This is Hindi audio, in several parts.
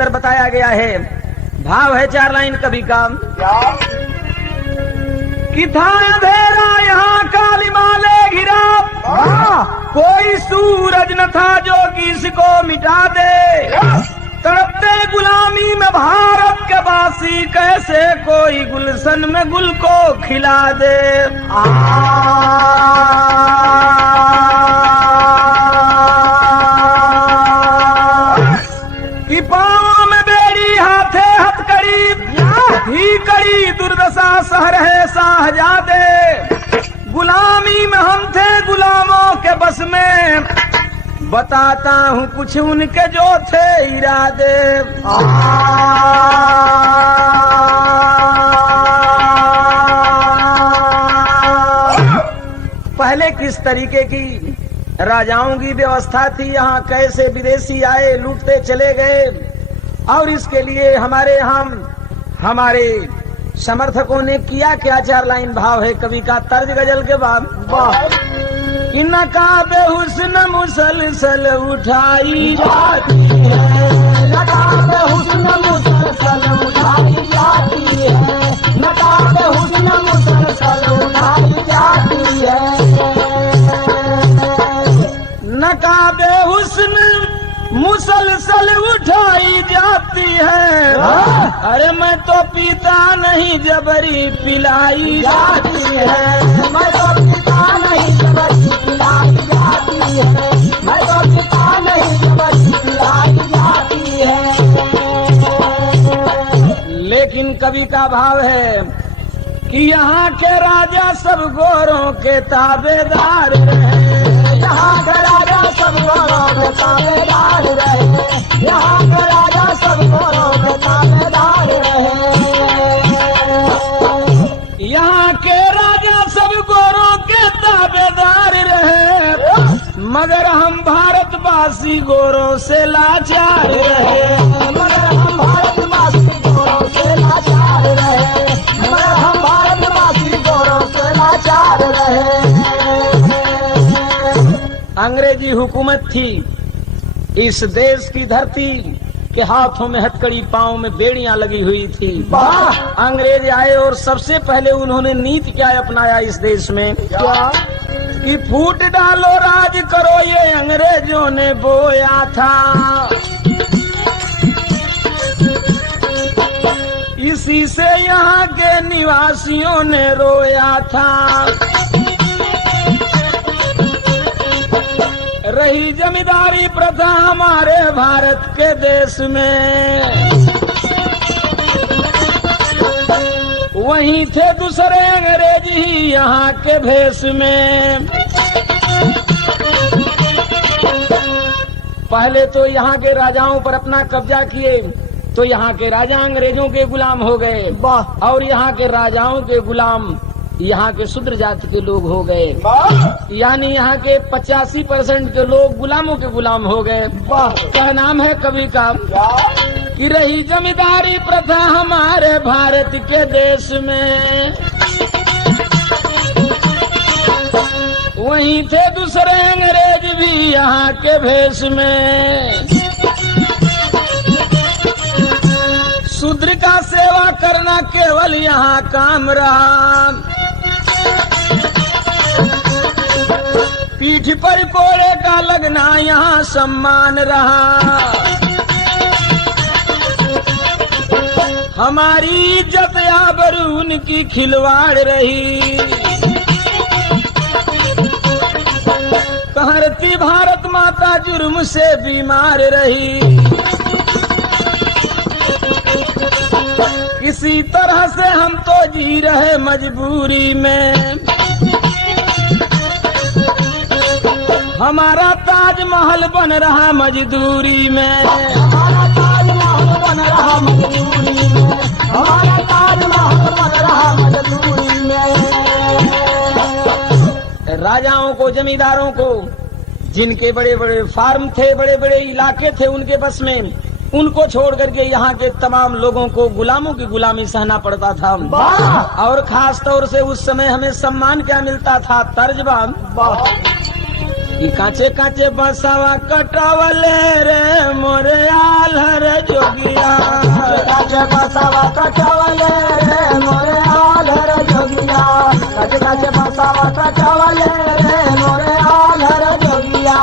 अंदर बताया गया है। भाव है 4 लाइन कवि का। कि था अंधेरा यहाँ कालिमा ले घिरा, कोई सूरज न था जो कि इसको मिटा दे। तड़पते गुलामी में भारत के बासी, कैसे कोई गुलशन में गुल को खिला दे। कि पाँव में बेड़ी हाथे हथकड़ी, ही कड़ी दुर्दशा सह रहे शाहजादे। गुलामी में हम थे गुलामों के बस में, बताता हूँ कुछ उनके जो थे इरादे। पहले किस तरीके की राजाओं की व्यवस्था थी, यहाँ कैसे विदेशी आए लूटते चले गए। और इसके लिए हमारे समर्थकों ने किया क्या। 4 लाइन भाव है कवि का तर्ज गजल के बाद। कि नकाबे हुस्न मुसलसल उठाई जाती है, नकाबे हुस्न मुसलसल उठाई जाती है, नकाबे हुस्न मुसलसल उठाई जाती है, नकाबे हुस्न मुसलसल उठाई जाती है। अरे मैं तो पीता नहीं जबरी पिलाई जाती है, मैं तो पीता नहीं जबरी पिलाई जाती है, मैं तो पीता नहीं जबरी पिलाई जाती है। लेकिन कवि का भाव है कि यहाँ के राजा सब गोरों के ताबेदार रहे, यहाँ के राजा सब गोरों के ताबेदार रहे, यहाँ के राजा सब गोरों के ताबेदार रहे, यहाँ के राजा सब गोरों के ताबेदार रहे। मगर हम भारतवासी गोरों से लाचार रहे, मगर हम भारतवासी गोरों से लाचार रहे, मगर हम भारतवासी गोरों से लाचार रहे। अंग्रेजी हुकूमत थी, इस देश की धरती के हाथों में हथकड़ी, पांव में बेड़ियां लगी हुई थी। अंग्रेज आए और सबसे पहले उन्होंने नीति क्या अपनाया इस देश में, क्या कि फूट डालो राज करो, ये अंग्रेजों ने बोया था। इसी से यहाँ के निवासियों ने रोया था। रही जमींदारी प्रथा हमारे भारत के देश में, वहीं थे दूसरे अंग्रेज ही यहाँ के भेष में। पहले तो यहाँ के राजाओं पर अपना कब्जा किए, तो यहाँ के राजा अंग्रेजों के गुलाम हो गए, और यहाँ के राजाओं के गुलाम यहाँ के शूद्र जाति के लोग हो गए। यानी यहाँ के 85% के लोग गुलामों के गुलाम हो गए। क्या नाम है कवि का कि रही जमींदारी प्रथा हमारे भारत के देश में, वहीं थे दूसरे अंग्रेज भी यहाँ के भेष में। शूद्र का सेवा करना केवल यहाँ काम रहा, पीठ पर कोड़े का लगना यहाँ सम्मान रहा। हमारी इज्जत आबरू उनकी खिलवाड़ रही, कहरती भारत माता जुर्म से बीमार रही। किसी तरह से हम तो जी रहे मजबूरी में, हमारा ताजमहल बन रहा मजदूरी में, हमारा ताजमहल बन रहा मजदूरी में, हमारा ताजमहल बन रहा मजदूरी में। राजाओं को, जमींदारों को, जिनके बड़े बड़े फार्म थे, बड़े बड़े इलाके थे उनके बस में, उनको छोड़ करके यहाँ के तमाम लोगों को गुलामों की गुलामी सहना पड़ता था। और खास तौर से उस समय हमें सम्मान क्या मिलता था, तर्जबा काचे काचे बसावा कटावले रे मोरे आल्हर जोगी, कटवले रे मोरे आलर जोगिया, कच कच बसावा कटवले रे मोरे आलर जोगिया।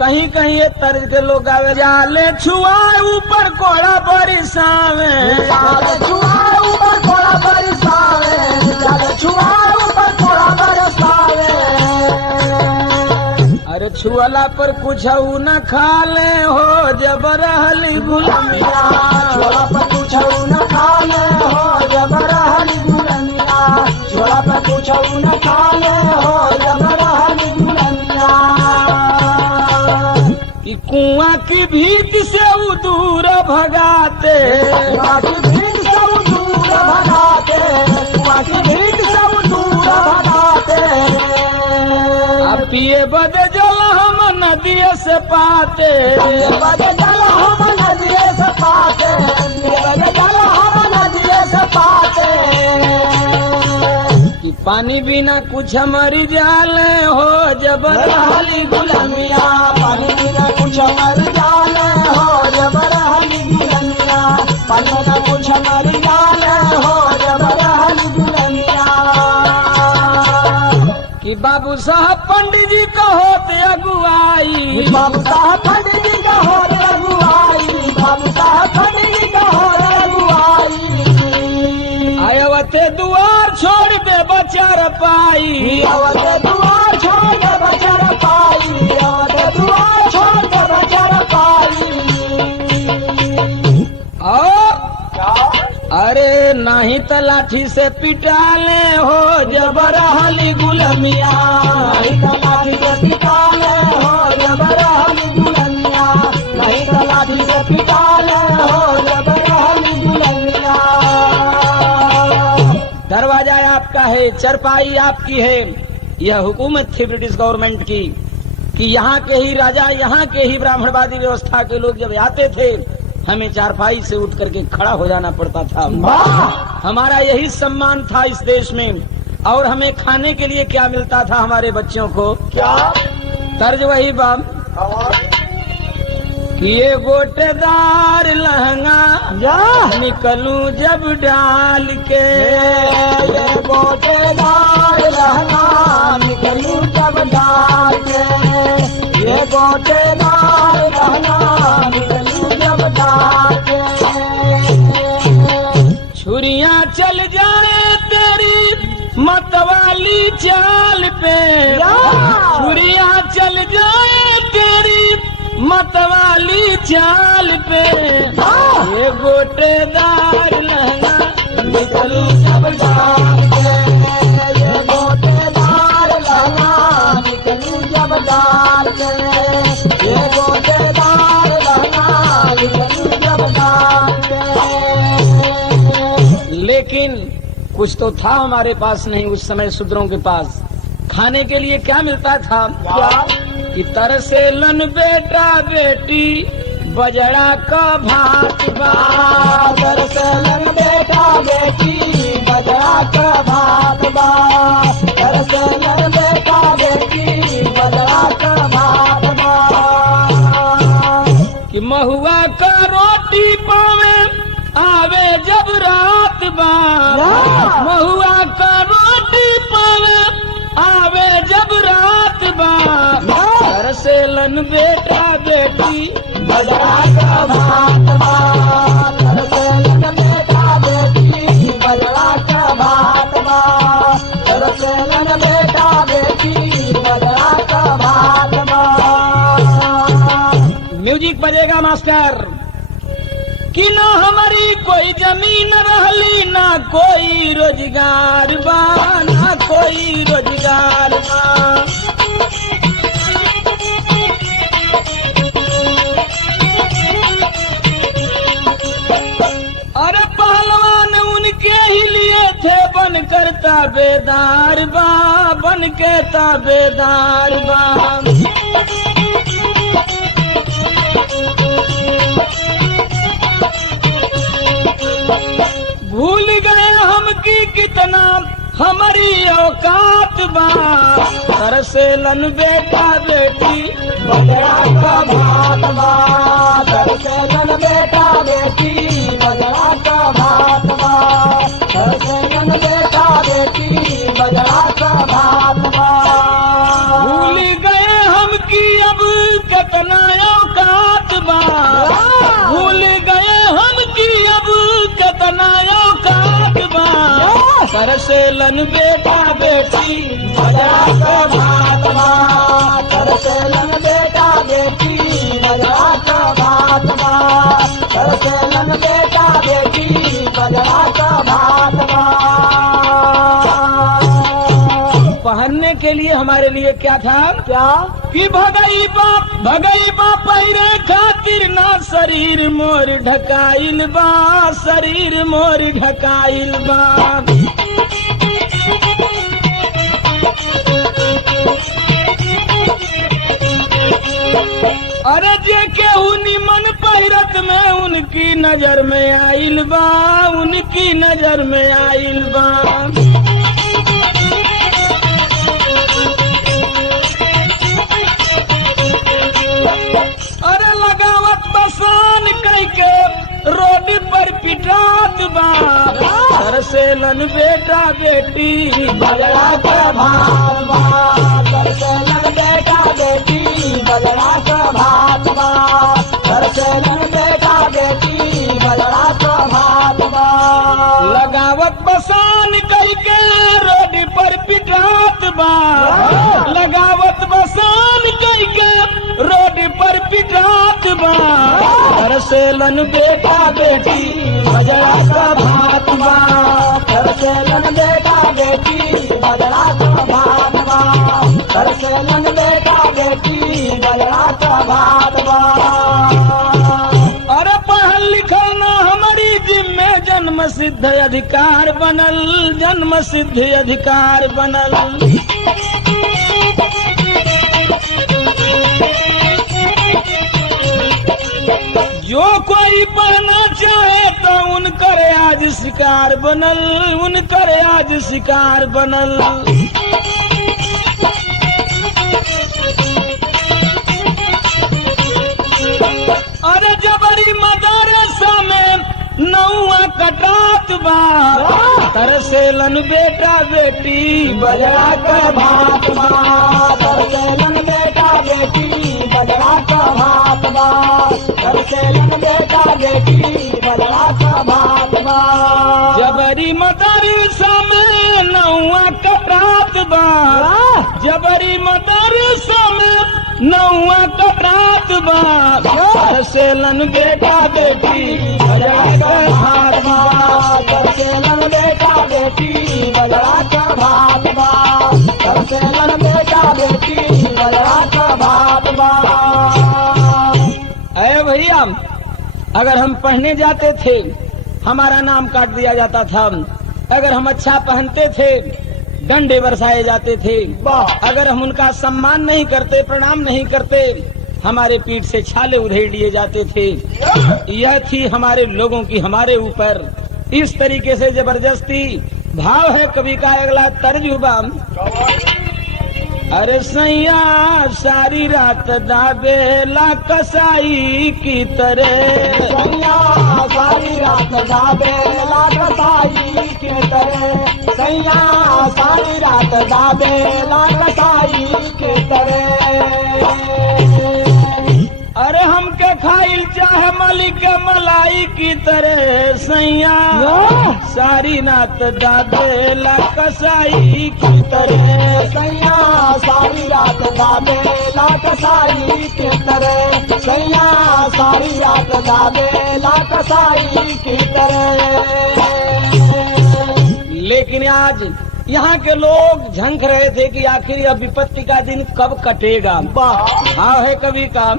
कहीं कहीं ये तर्ज के लोग आवे, जाले छुआ ऊपर कोड़ा बरिसावे, जाले छुआ ऊपर कोड़ा बरसावे, जाले छुआ ऊपर कोड़ा बरसावे। अरे छुअला पर कुछ न खाले हो जबर हली गुलमिया, छोड़ा पर कुछ न खाले हो जबर हली गुलमिया, छोड़ा पर कुछ न खाले हो जबर हली गुलमिया। कि कुआं की भीत से उ दूर भगाते, कुआं की भीत से उ दूर भगाते, कुआं की भीत से उ दूर भगाते। अब पिए बद जल हम नदिया से पाते, बड़े जल हम नदिये से पाते, बड़े जल हम नदिये से पाते। कि पानी बिना कुछ मरी जाले हो जबर हली गुलमिया, पानी बिना कुछ मर जाने हो जबर हली गुलमिया, पानी बिना कुछ मर जाने हो जबर हली गुलमिया। कि बाबू साहब पंडित जी कहोते अगुआई, बाबू साहब पंडित जी का हो रघुआई, बाबू साहब पंडित जी का हो रघुआई। आयवते दुआर छोड़ दे बचार पाई, आवते दुआर छोड़ के बचर पाई, आवते दुआर छोड़ के बचर पाई। और अरे नहीं तो लाठी से पिटाले हो जबर हली गुलमिया, नहीं तो लाठी से पिटाले हो जबर हली गुलमिया, नहीं तो लाठी से पिटाले हो जबर हली गुलमिया। दरवाजा आपका है, चरपाई आपकी है। यह हुकूमत थी ब्रिटिश गवर्नमेंट की कि यहाँ के ही राजा, यहाँ के ही ब्राह्मणवादी व्यवस्था के लोग जब आते थे हमें चारपाई से उठ करके खड़ा हो जाना पड़ता था। हमारा यही सम्मान था इस देश में। और हमें खाने के लिए क्या मिलता था हमारे बच्चों को? क्या तर्ज वही बाप कि ये गोटेदार लहंगा निकलूं जब डाल के, ये गोटेदार लहंगा निकलूं जब डाल के, ये गोटेदार लहंगा निकलूं जब डाल के। छुरियां चल जाए तेरी मतवाली चाल पे, छुरियां चल जाए तेरी मतवाली चाल पे, ये गोटेदार लहंगा निकलूं जब डाल के, ये गोटेदार लहंगा निकलूं जब डाल के, ये गोटेदार लहंगा निकलूं जब डाल के। लेकिन कुछ तो था हमारे पास नहीं उस समय शूद्रों के पास। खाने के लिए क्या मिलता था? कि तरसे लन बेटा बेटी बजड़ा का भात बा, तरसे लन बेटा बेटी बजड़ा का भात बा, तरसे लन बेटा बेटी बजड़ा का भात बा। कि महुआ का रोटी पावे आवे जब रात बा, महुआ का रोटी पावे आवे जब रात बा, तरसे लन बेटा बेटी बजड़ा का भात बा, तरसे लन बेटा बेटी बजड़ा का भात बा, तरसे लन बेटा बेटी बजड़ा का भात बा। म्यूजिक बजेगा मास्टर। कि ना हमारी कोई जमीन रहली ना कोई रोजगार बा, ना कोई रोजगार बा। अरे पहलवान उनके ही लिए थे बन करता बेदार बा, बन के ताबेदार बा। भूल गए हम की कितना हमारी औकात बा तरसेलन बेटा बेटी बजरा का भात बा तरसेलन बेटा बेटी बजरा का भात बा तरसेलन बेटा बेटी बजरा का भात बा भूल गए हम की अब कितना औकात बा भूल गए हम की अब कितना औकात बा तरसेलन बेटा बेटी बजरा का भात बा तरसेलन बेटा बेटी बजरा का भात बा तरसेलन बेटा बेटी बजरा का भात बा पहनने के लिए हमारे लिए क्या था क्या कि भगई बाप पैरे खातिर ना शरीर मोर ढकाइल बा शरीर मोर ढकाइल बा अरे जे केहू निमन पहिरत में उनकी नजर में आइल बा उनकी नजर में आइल बा अरे लगावत बसान कई के रोड पर पिटात बा तरसेलन बेटा बेटी बजरा का भात बा तरसेलन बेटा बेटी बजरा का भात बा तरसेलन बेटा बेटी बजरा का भात बा लगावत बसान कई के रोड पर पिटात बा लगावत बसान कई के रोड पर पिटात बा तरसेलन बेटा बेटी बजरा का भात बा तरसेलन बेटा बेटी बजरा का भात बा तरसेलन बेटा बेटी बजरा का भात बा अरे पढ़ल लिखल ना हमारी जिम्मे जन्म सिद्ध अधिकार बनल जन्म सिद्ध अधिकार बनल जो कोई पढ़ना चाहे तो उनकर आज शिकार बनल उनकर आज शिकार बनल अरे जबरी मदरसा में नौआ कटात बा तरसेलन बेटा बेटी बजरा का भात बा तरसेलन बेटा बेटी बजरा का भात बा तरसेलन बेटा बेटी बजरा का भात बा जबरी मदरसा में नौआ कटात बा जबरी मदरसा में नौआ कटात बा तरसेलन बेटा बेटी बजरा का भात बा तरसेलन बेटा बेटी बजरा का भात बा तरसेलन बेटा बेटी बजरा का भात बा अरे भैया अगर हम पढ़ने जाते थे हमारा नाम काट दिया जाता था अगर हम अच्छा पहनते थे डंडे बरसाए जाते थे अगर हम उनका सम्मान नहीं करते प्रणाम नहीं करते हमारे पीठ से छाले उधेड़ लिए जाते थे यह थी हमारे लोगों की हमारे ऊपर इस तरीके से जबरदस्ती भाव है कवि का अगला तर्जुबा अरे सैया सारी रात दाबेला कसाई की तरह सैया सारी रात दाबेला कसाई की तरह सैया सारी रात दाबेला कसाई की तरह अरे हमके खाइल चाह मलिक मलाई की तरह सैया सारी रात दाबेला कसाई की तरह सैया सारी रात दाबेला कसाई की तरह सैया सारी रात दाबेला कसाई की तरह लेकिन आज यहाँ के लोग झंक रहे थे कि आखिर यह विपत्ति का दिन कब कटेगा हाँ है कभी काम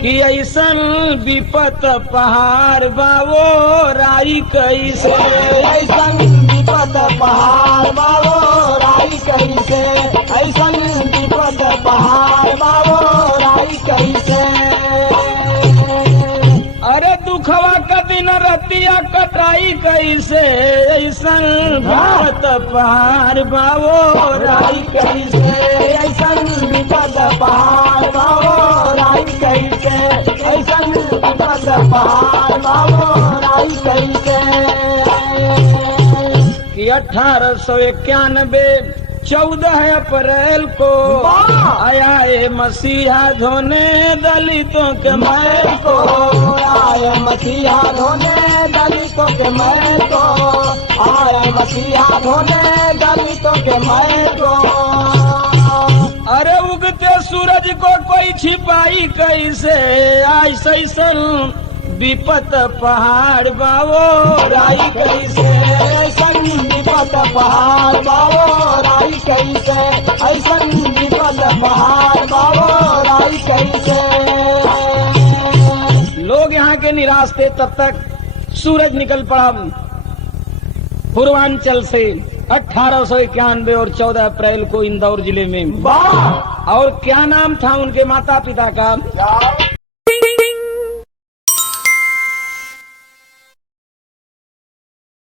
कि ऐसन विपत पहाड़ बावो राई कैसे ऐसन विपत पहाड़ बाबो राई कैसे ऐसन विपत पहाड़ बाबो राई कैसे अरे दुख दुखवा का दिन रतिया कटाई कैसे ऐसन भारत पहाड़ बाबो राई कैसे ऐसन विपद पहाड़ बाबो राई कैसे ऐसन विपद पहाड़ बाबो राई कैसे कि 1891 14 अप्रैल को आया ए मसीहा धोने दलितों के मैल को आए मसीहा धोने दलितों के मैल को आए मसीहा धोने दलितों के मैल को अरे उगते सूरज को कोई छिपाई कैसे आज सैसन विपत पहाड़ बाबो राई कैसे ऐसन विपद पहाड़ बाबो राई कैसे ऐसन विपद पहाड़ बाबो राई कैसे लोग यहाँ के निराश थे। तब तक सूरज निकल पड़ा पूर्वांचल से 1891 और 14 अप्रैल को इंदौर जिले में। वाह और क्या नाम था उनके माता पिता का?